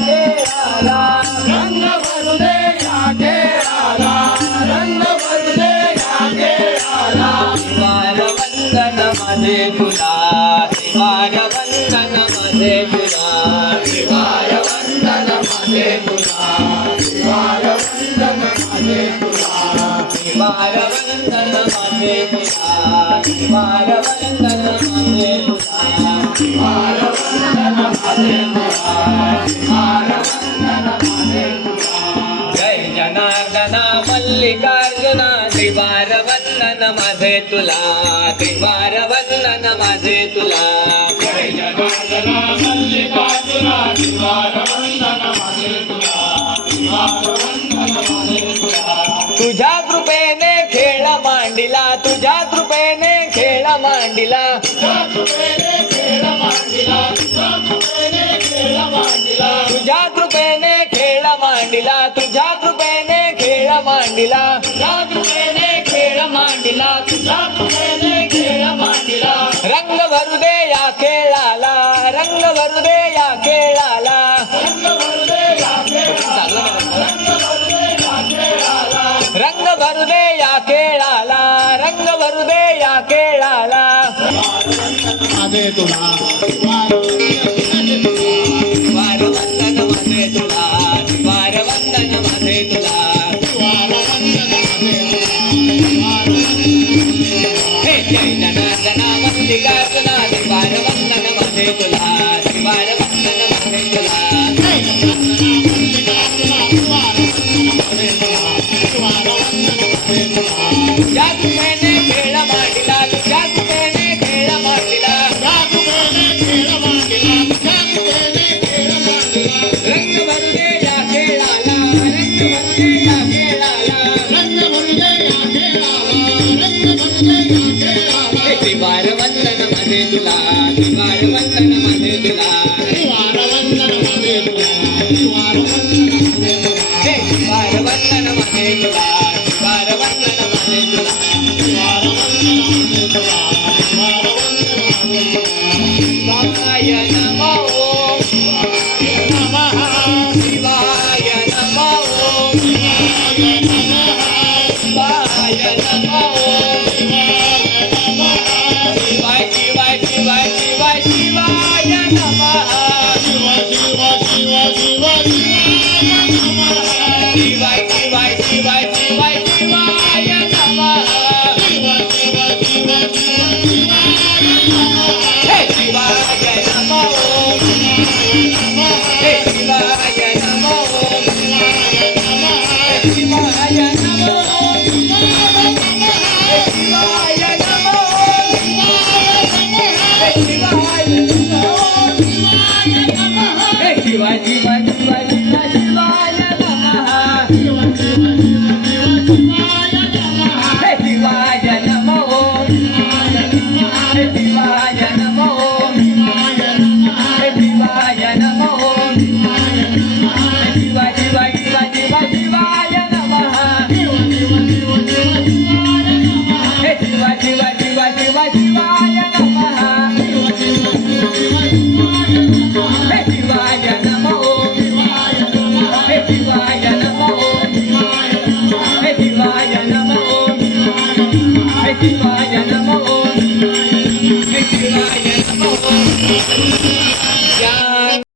खेळाला रंग भरू दे या खेळाला रंग भरू दे या खेळाला त्रिवार वंदन माझे तुला त्रिवार वंदन माझे तुला त्रिवार वंदन माझे तुला त्रिवार वंदन माझे तुला त्रिवार वंदन माझे तुला त्रिवार वंदन माझे तुला त्रिवार वंदन माझे तुला त्रिवार वंदन माझे तुला जय जनार्दना मल्लिकार्जुना त्रिवार वंदन माझे तुला त्रिवार वंदन माझे तुला जय जनार्दना मल्लिकार्जुना त्रिवार वंदन माझे तुला त्रिवार वंदन माझे तुला तुझ्या कृपेने खेळ मांडिला तुझ्या कृपेने खेळ मांडिला तुझ्या कृपेने खेळ मांडिला तुझ्या कृपेने खेळ मांडिला तुझ्या कृपेने खेळ मांडिला तुझ्या कृपेने खेळ मांडिला तुझ्या कृपेने खेळ मांडिला तुझ्या कृपेने खेळ मांडिला रंग भरू दे या खेळाला रंग भरू दे या खेळाला रंग भरू दे या खेळाला रंग भरू दे या खेळाला रंग भरू दे या खेळाला माझे तुला त्रिवार वंदन माझे तुला त्रिवार वंदन माझे तुला त्रिवार वंदन हे जय जनार्दना मल्लिकार्जुना त्रिवार वंदन माझे तुला त्रिवार वंदन माझे तुला तुझ्या कृपेने खेळ मांडिला तुझ्या कृपेने खेळ मांडिला तुझ्या कृपेने खेळ मांडिला तुझ्या कृपेने खेळ मांडिला रंग भरू दे या खेळाला रंग भरू दे या खेळाला रंग भरू दे या खेळाला रंग भरू दे या खेळाला त्रिवार वंदन माझे तुला त्रिवार वंदन माझे तुला त्रिवार वंदन माझे तुला त्रिवार वंदन माझे तुला त्रिवार वंदन माझे तुला त्रिवार वंदन माझे तुला त्रिवार वंदन माझे तुला त्रिवार वंदन माझे तुला शिवाय नमो शिवाय नमः शिवाय नमो शिवाय नमः शिवाय नमो शिवाय शिवाय शिवाय शिवाय शिवाय नमः शिवाय शिवाय शिवाय शिवाय शिवाय शिवाय शिवाय शिवाय शिवाय नमः शिवाय शिवाय शिवाय शिवाय नमः हे शिवाय नमो हे शिवाय नमो हे शिवाय नमो हे शिवाय नमो हे शिवाय शिवाय शिवाय शिवाय शिवाय नमः हे शिवाय नमो हे शिवाय नमो हे शिवाय नमो